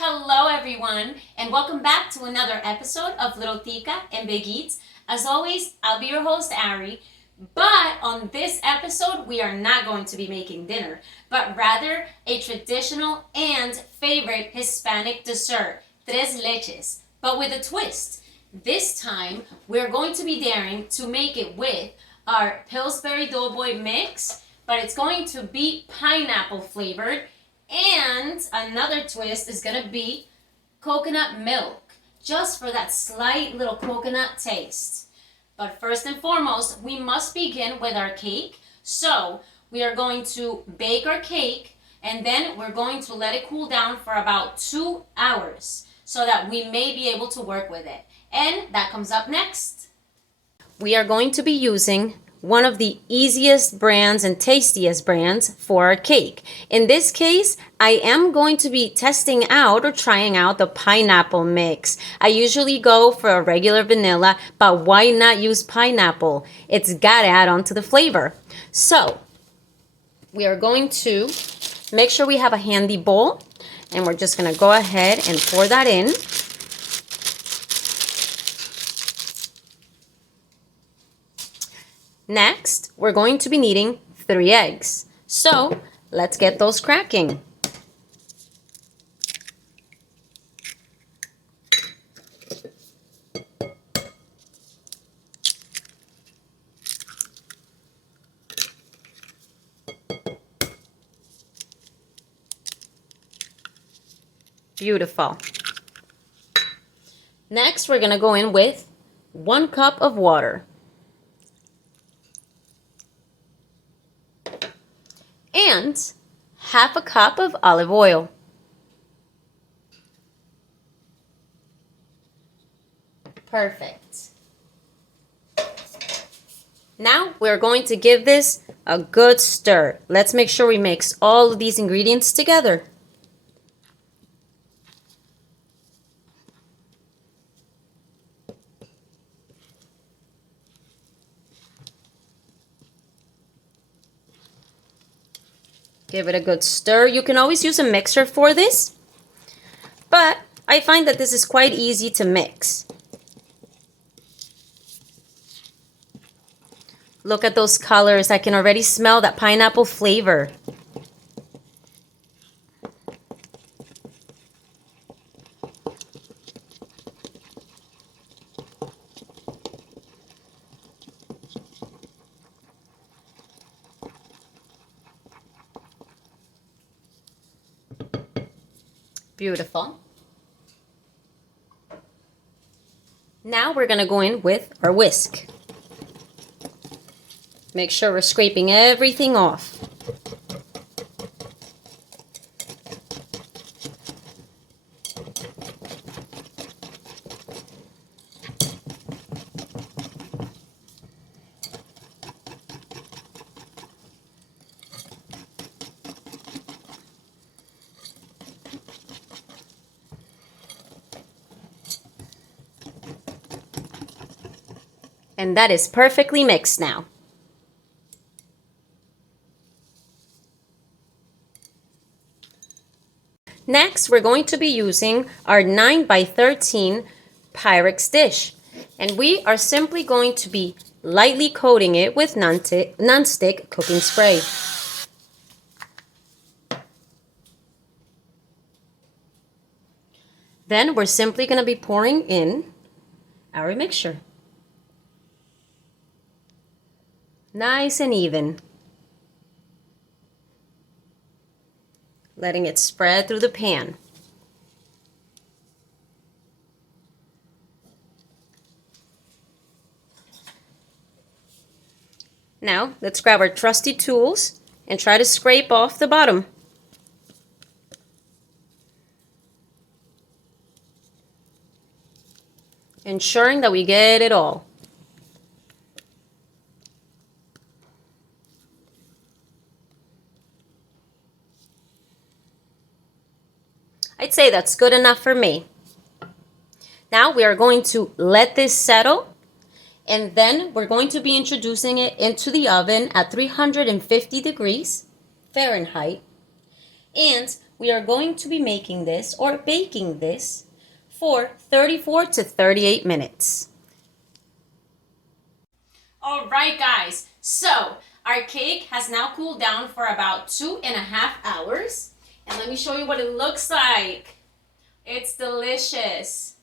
Hello everyone, and welcome back to another episode of Little Tica and Big Eats. As always, I'll be your host, Ari. But on this episode, we are not going to be making dinner, but rather a traditional and favorite Hispanic dessert, Tres Leches, but with a twist. This time, we're going to be daring to make it with our Pillsbury Doughboy mix, but it's going to be pineapple flavored. And another twist is going to be coconut milk, just for that slight little coconut taste. But first and foremost, we must begin with our cake. So we are going to bake our cake, and then we're going to let it cool down for about 2 hours so that we may be able to work with it. And that comes up next. We are going to be using one of the easiest brands and tastiest brands for our cake. In this case, I am going to be testing out or trying out the pineapple mix. I usually go for a regular vanilla, but why not use pineapple? It's got to add on to the flavor. So we are going to make sure we have a handy bowl, and we're just going to go ahead and pour that in. Next, we're going to be needing 3 eggs. So let's get those cracking. Beautiful. Next, we're going to go in with 1 cup of water. And 1/2 cup of olive oil. Perfect. Now we're going to give this a good stir. Let's make sure we mix all of these ingredients together. Give it a good stir. You can always use a mixer for this, but I find that this is quite easy to mix. Look at those colors. I can already smell that pineapple flavor. Beautiful. Now we're going to go in with our whisk. Make sure we're scraping everything off. And that is perfectly mixed now. Next, we're going to be using our 9x13 Pyrex dish. And we are simply going to be lightly coating it with non-stick cooking spray. Then we're simply going to be pouring in our mixture. Nice and even. Letting it spread through the pan. Now, let's grab our trusty tools and try to scrape off the bottom. Ensuring that we get it all. I'd say that's good enough for me. Now we are going to let this settle, and then we're going to be introducing it into the oven at 350 degrees Fahrenheit. And we are going to be making this or baking this for 34 to 38 minutes. All right, guys, so our cake has now cooled down for about 2.5 hours. And let me show you what it looks like. It's delicious.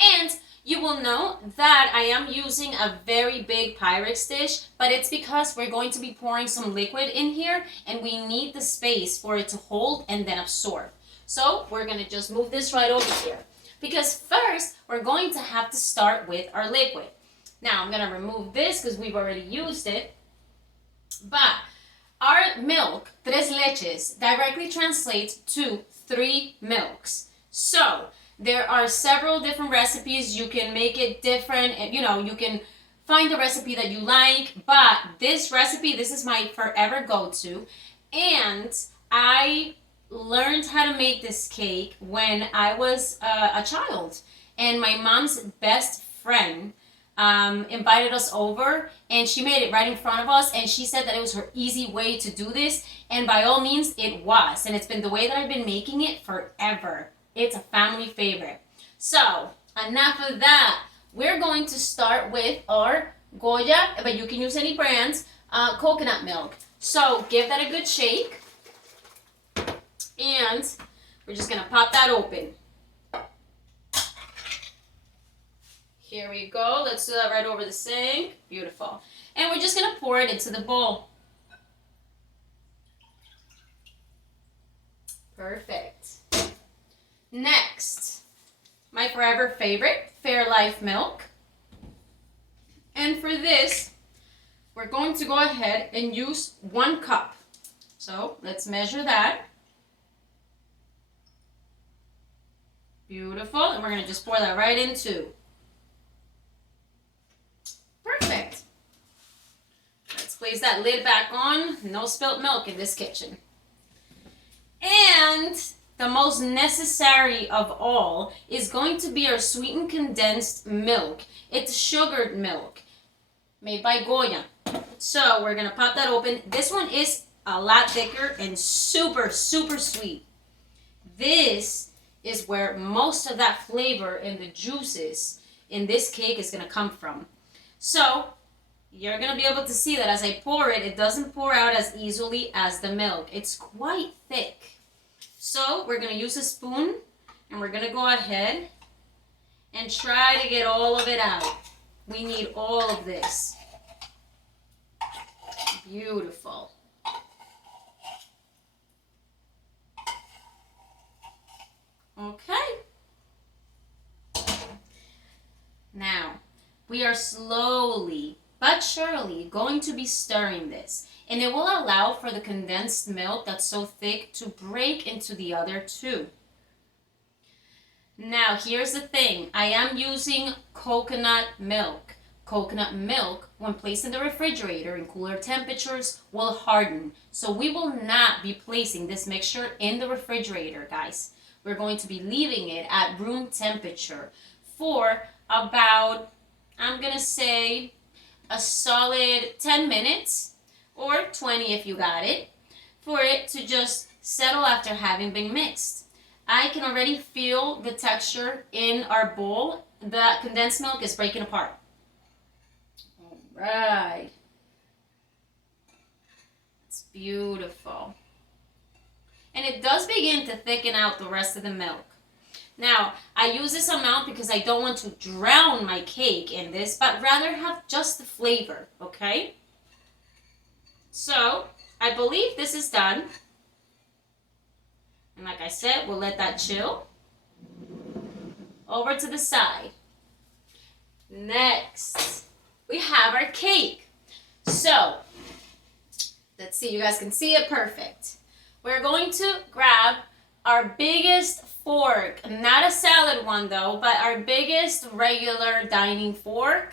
And you will note that I am using a very big Pyrex dish, but it's because we're going to be pouring some liquid in here and we need the space for it to hold and then absorb. So we're going to just move this right over here. Because first, we're going to have to start with our liquid. Now, I'm going to remove this because we've already used it. But our milk, tres leches, directly translates to 3 milks. So there are several different recipes. You can make it different. You can find the recipe that you like. But this recipe, this is my forever go-to. And I learned how to make this cake when I was a child. And my mom's best friend invited us over and she made it right in front of us, and she said that it was her easy way to do this, and by all means it was, and it's been the way that I've been making it forever. It's a family favorite. So enough of that. We're going to start with our Goya, but you can use any brands, coconut milk. So give that a good shake, and we're just gonna pop that open. Here we go. Let's do that right over the sink. Beautiful. And we're just going to pour it into the bowl. Perfect. Next, my forever favorite, Fairlife milk. And for this, we're going to go ahead and use 1 cup. So let's measure that. Beautiful. And we're going to just pour that right into. Perfect. Let's place that lid back on. No spilt milk in this kitchen. And the most necessary of all is going to be our sweetened condensed milk. It's sugared milk made by Goya. So we're going to pop that open. This one is a lot thicker and super, super sweet. This is where most of that flavor and the juices in this cake is going to come from. So you're going to be able to see that as I pour it, it doesn't pour out as easily as the milk. It's quite thick. So we're going to use a spoon and we're going to go ahead and try to get all of it out. We need all of this. Beautiful. Okay. Now, we are slowly but surely going to be stirring this, and it will allow for the condensed milk that's so thick to break into the other two. Now, here's the thing. I am using coconut milk. Coconut milk, when placed in the refrigerator in cooler temperatures, will harden. So we will not be placing this mixture in the refrigerator, guys. We're going to be leaving it at room temperature for about, I'm going to say, a solid 10 minutes or 20 if you got it, for it to just settle after having been mixed. I can already feel the texture in our bowl. The condensed milk is breaking apart. All right. It's beautiful. And it does begin to thicken out the rest of the milk. Now, I use this amount because I don't want to drown my cake in this, but rather have just the flavor, okay? So, I believe this is done. And like I said, we'll let that chill. Over to the side. Next, we have our cake. So, let's see, you guys can see it perfect. We're going to grab our biggest fork, not a salad one though, but our biggest regular dining fork.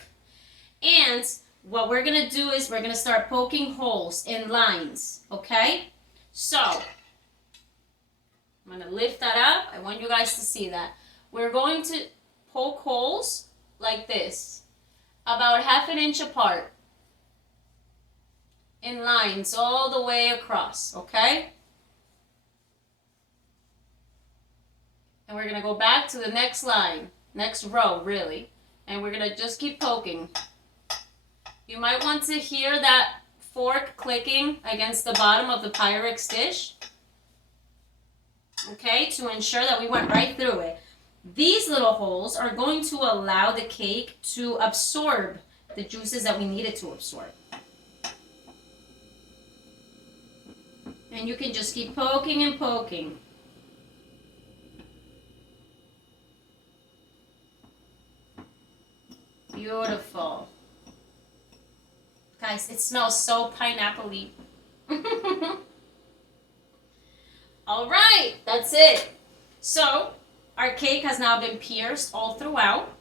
And what we're going to do is we're going to start poking holes in lines, okay? So, I'm going to lift that up. I want you guys to see that. We're going to poke holes like this, about 1/2 inch apart, in lines all the way across, okay? And we're gonna go back to the next line, next row really. And we're gonna just keep poking. You might want to hear that fork clicking against the bottom of the Pyrex dish. Okay, to ensure that we went right through it. These little holes are going to allow the cake to absorb the juices that we need it to absorb. And you can just keep poking and poking. Beautiful. Guys, it smells so pineapple-y. All right, that's it. So, our cake has now been pierced all throughout.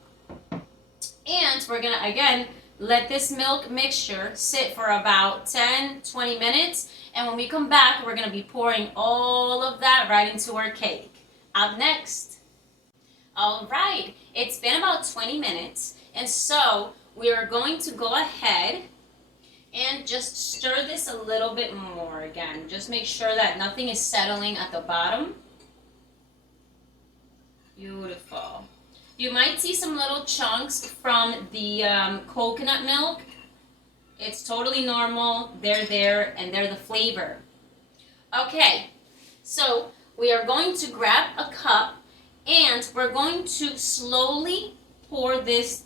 And we're gonna, again, let this milk mixture sit for about 10-20 minutes. And when we come back, we're gonna be pouring all of that right into our cake. Up next. All right, it's been about 20 minutes. And so we are going to go ahead and just stir this a little bit more again. Just make sure that nothing is settling at the bottom. Beautiful. You might see some little chunks from the coconut milk. It's totally normal. They're there and they're the flavor. Okay, so we are going to grab a cup and we're going to slowly pour this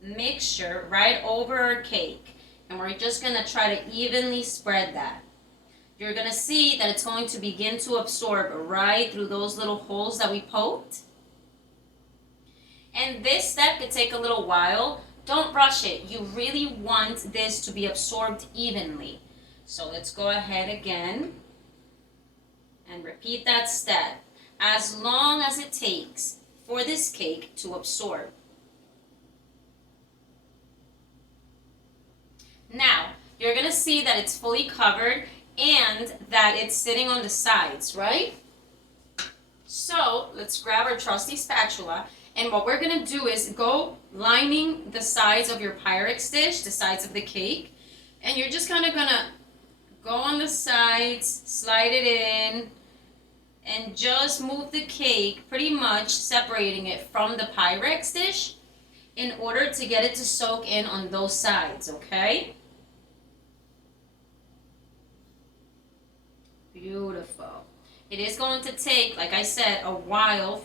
mixture right over our cake. And we're just going to try to evenly spread that. You're going to see that it's going to begin to absorb right through those little holes that we poked. And this step could take a little while. Don't rush it. You really want this to be absorbed evenly. So let's go ahead again and repeat that step as long as it takes for this cake to absorb. Now, you're going to see that it's fully covered and that it's sitting on the sides, right? So, let's grab our trusty spatula, and what we're going to do is go lining the sides of your Pyrex dish, the sides of the cake, and you're just kind of going to go on the sides, slide it in, and just move the cake, pretty much separating it from the Pyrex dish in order to get it to soak in on those sides, okay? Beautiful. It is going to take, like I said, a little while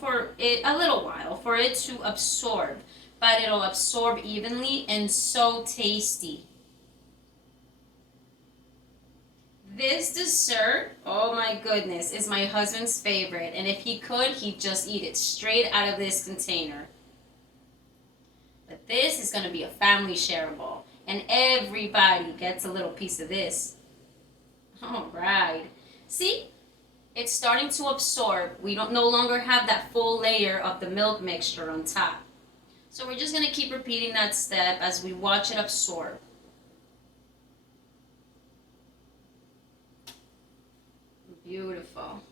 for it to absorb, but it'll absorb evenly and so tasty. This dessert, oh my goodness, is my husband's favorite, and if he could, he'd just eat it straight out of this container. But this is going to be a family shareable, and everybody gets a little piece of this. All right. See? It's starting to absorb. We don't no longer have that full layer of the milk mixture on top. So we're just going to keep repeating that step as we watch it absorb. Beautiful.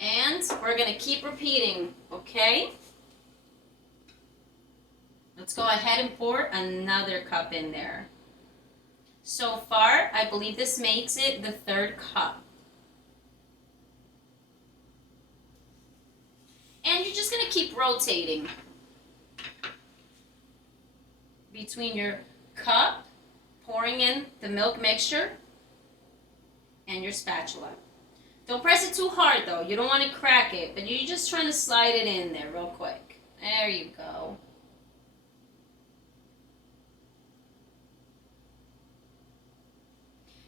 And we're going to keep repeating, okay? Let's go ahead and pour another cup in there. So far, I believe this makes it the third cup. And you're just going to keep rotating between your cup, pouring in the milk mixture, and your spatula. Don't press it too hard though. You don't want to crack it, but you're just trying to slide it in there real quick. There you go.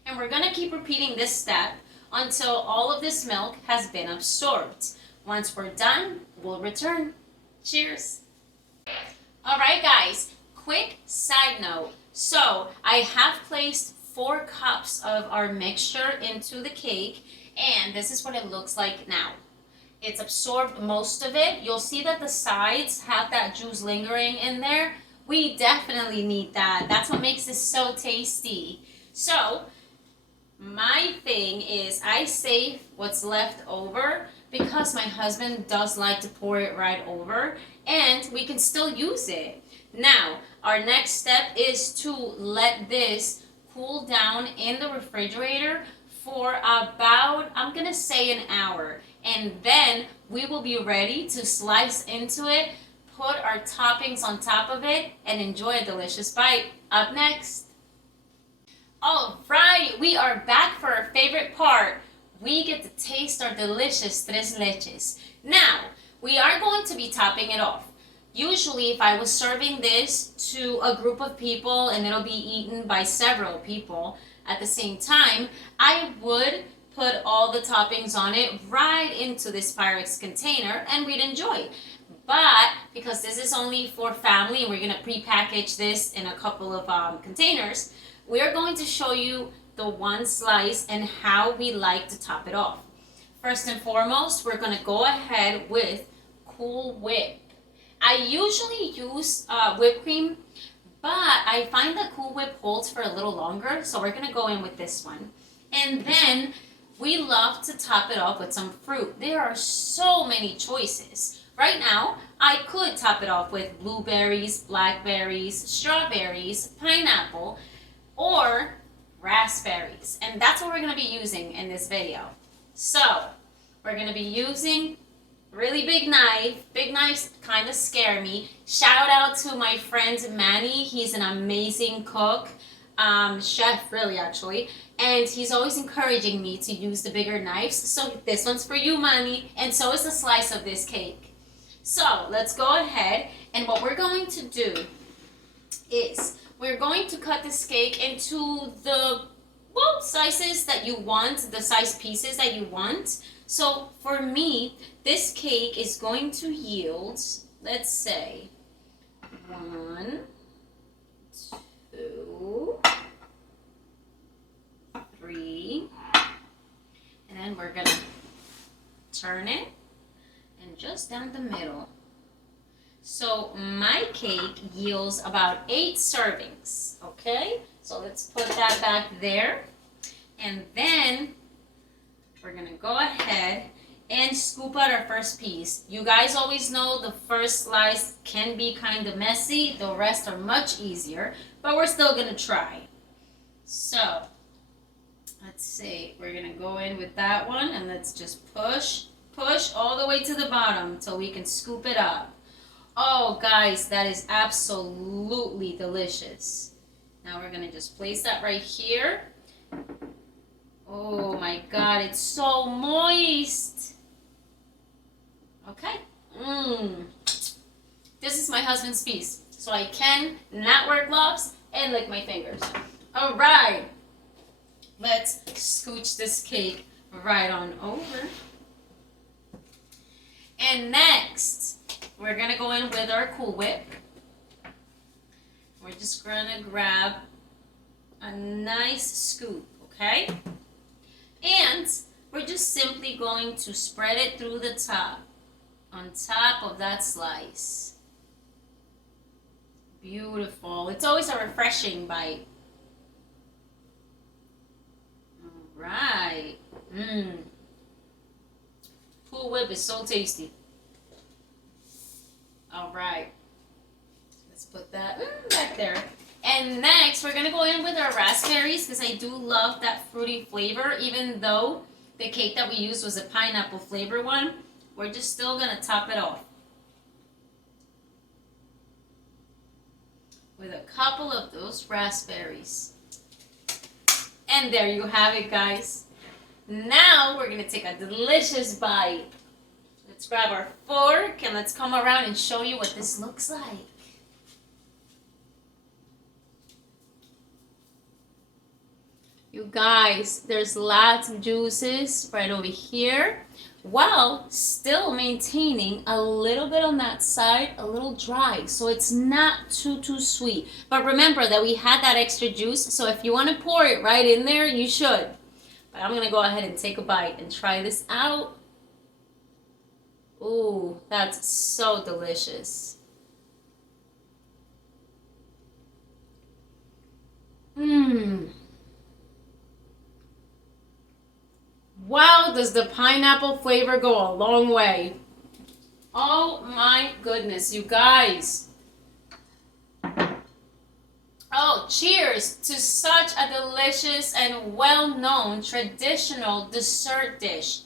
And we're going to keep repeating this step until all of this milk has been absorbed. Once we're done, we'll return. Cheers. All right, guys, quick side note. So I have placed 4 cups of our mixture into the cake, and this is what it looks like now. It's absorbed most of it. You'll see that the sides have that juice lingering in there. We definitely need that. That's what makes this so tasty. So my thing is I save what's left over because my husband does like to pour it right over, and we can still use it. Now, our next step is to let this cool down in the refrigerator for about, I'm gonna say, an hour. And then we will be ready to slice into it, put our toppings on top of it, and enjoy a delicious bite. Up next. All right, we are back for our favorite part. We get to taste our delicious tres leches. Now, we are going to be topping it off. Usually, if I was serving this to a group of people and it'll be eaten by several people at the same time, I would put all the toppings on it right into this Pyrex container and we'd enjoy. But because this is only for family and we're going to pre-package this in a couple of containers, we're going to show you the one slice and how we like to top it off. First and foremost, we're going to go ahead with Cool Whip. I usually use whipped cream, but I find that Cool Whip holds for a little longer, so we're going to go in with this one. And then we love to top it off with some fruit. There are so many choices. Right now, I could top it off with blueberries, blackberries, strawberries, pineapple, or raspberries. And that's what we're going to be using in this video. So, we're going to be using really big knife. Big knives kind of scare me. Shout out to my friend Manny. He's an amazing cook. Chef, really, actually. And he's always encouraging me to use the bigger knives. So this one's for you, Manny. And so is the slice of this cake. So let's go ahead. And what we're going to do is we're going to cut this cake into the sizes that you want, the size pieces that you want. So for me, this cake is going to yield, let's say, 1, 2, 3, and then we're gonna turn it and just down the middle. So my cake yields about 8 servings, okay? So let's put that back there. And then we're gonna go ahead and scoop out our first piece. You guys always know the first slice can be kind of messy. The rest are much easier, but we're still gonna try. So let's see, we're gonna go in with that one and let's just push all the way to the bottom till we can scoop it up. Oh guys, that is absolutely delicious. Now we're gonna just place that right here. Oh my God, it's so moist. Okay. This is my husband's piece, so I can not wear gloves and lick my fingers. All right. Let's scooch this cake right on over. And next, we're gonna go in with our Cool Whip. We're just gonna grab a nice scoop, okay? And we're just simply going to spread it through the top, on top of that slice. Beautiful. It's always a refreshing bite. All right. Cool Whip is so tasty. All right. Let's put that back there. And next, we're going to go in with our raspberries because I do love that fruity flavor. Even though the cake that we used was a pineapple flavor one, we're just still going to top it off with a couple of those raspberries. And there you have it, guys. Now we're going to take a delicious bite. Let's grab our fork and let's come around and show you what this looks like. You guys, there's lots of juices right over here, while still maintaining a little bit on that side, a little dry, so it's not too sweet. But remember that we had that extra juice, so if you want to pour it right in there, you should. But I'm gonna go ahead and take a bite and try this out. Ooh, that's so delicious. Wow, does the pineapple flavor go a long way. Oh my goodness, you guys. Oh, cheers to such a delicious and well-known traditional dessert dish.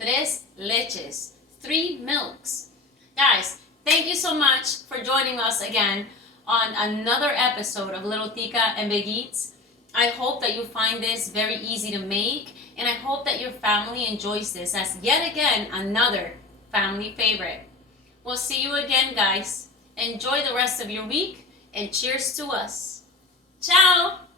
Tres leches. 3 milks. Guys, thank you so much for joining us again on another episode of Little Tica and Big Eats. I hope that you find this very easy to make, and I hope that your family enjoys this as yet again another family favorite. We'll see you again, guys. Enjoy the rest of your week, and cheers to us. Ciao!